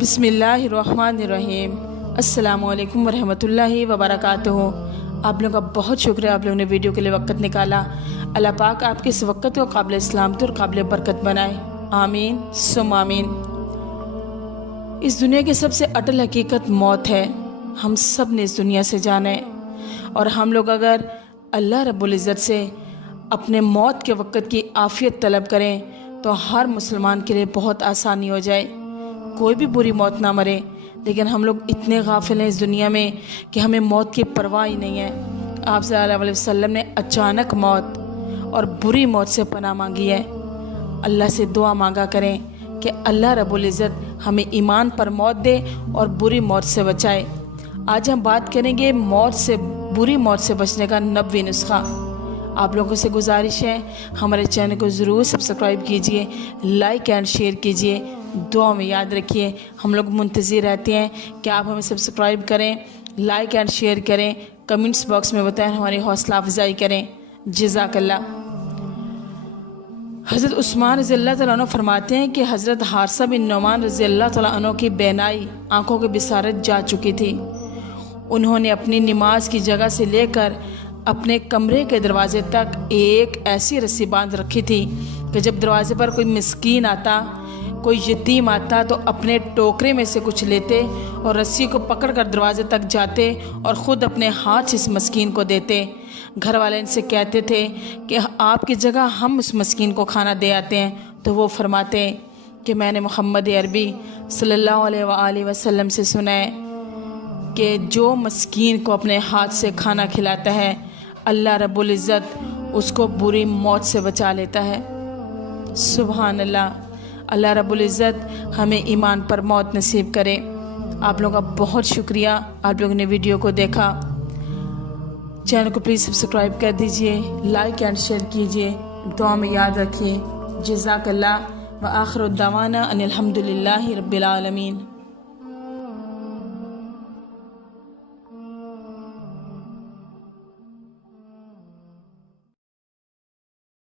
बिस्मिल्लाहिर्रहमानिर्रहीम। अस्सलामु अलैकुम वरहमतुल्लाहि वबरकातुहू। आप लोगों का बहुत शुक्रिया, आप लोगों ने वीडियो के लिए वक़्त निकाला। अल्लाह पाक आपके इस वक़्त को काबिल इस्लामत और काबिल बरकत बनाए, आमीन सुम आमीन। इस दुनिया की सबसे अटल हकीकत मौत है। हम सब ने इस दुनिया से जाना है, और हम लोग अगर अल्लाह रब्बुल इज़्ज़त से अपने मौत के वक़्त की आफ़ियत तलब करें तो हर मुसलमान के लिए बहुत आसानी हो जाए। कोई भी बुरी मौत ना मरे, लेकिन हम लोग इतने गाफिल हैं इस दुनिया में कि हमें मौत की परवाह ही नहीं है। आप सल्लल्लाहु अलैहि वसल्लम ने अचानक मौत और बुरी मौत से पनाह मांगी है। अल्लाह से दुआ मांगा करें कि अल्लाह रब्बुल इज़्ज़त हमें ईमान पर मौत दे और बुरी मौत से बचाए। आज हम बात करेंगे मौत से, बुरी मौत से बचने का 90 नुस्खा। आप लोगों से गुजारिश है, हमारे चैनल को ज़रूर सब्सक्राइब कीजिए, लाइक एंड शेयर कीजिए, दुआ में याद रखिए। हम लोग मुंतज़िर रहते हैं कि आप हमें सब्सक्राइब करें, लाइक एंड शेयर करें, कमेंट्स बॉक्स में बताएं, हमारी हौसला अफजाई करें। जज़ाकल्लाह। हज़रत उस्मान रज़ी अल्लाह तआला अन्हु फरमाते हैं कि हज़रत हारिसा बिन नुमान रज़ी अल्लाह तआला अन्हु की बेनाई, आँखों की बिसारत जा चुकी थी। उन्होंने अपनी नमाज की जगह से लेकर अपने कमरे के दरवाजे तक एक ऐसी रस्सी बांध रखी थी कि जब दरवाजे पर कोई मिस्कीन आता, कोई यतीम आता, तो अपने टोकरे में से कुछ लेते और रस्सी को पकड़कर दरवाजे तक जाते और ख़ुद अपने हाथ से इस मस्कीन को देते। घर वाले इनसे कहते थे कि आपकी जगह हम उस मस्कीन को खाना दे आते हैं, तो वो फरमाते कि मैंने मोहम्मद अरबी सल्लल्लाहु अलैहि वसल्लम से सुना है कि जो मस्कीन को अपने हाथ से खाना खिलाता है, अल्लाह रब्बुल इज़्ज़त उसको बुरी मौत से बचा लेता है। सुभान अल्लाह। अल्लाह रब्बुल इज़्ज़त हमें ईमान पर मौत नसीब करे। आप लोगों का बहुत शुक्रिया, आप लोगों ने वीडियो को देखा। चैनल को प्लीज़ सब्सक्राइब कर दीजिए, लाइक एंड शेयर कीजिए, दुआ में याद रखिए। जज़ाकल्लाह व आखिर दावाना अनिल हम्दुलिल्लाहि रब्बिल आलमीन।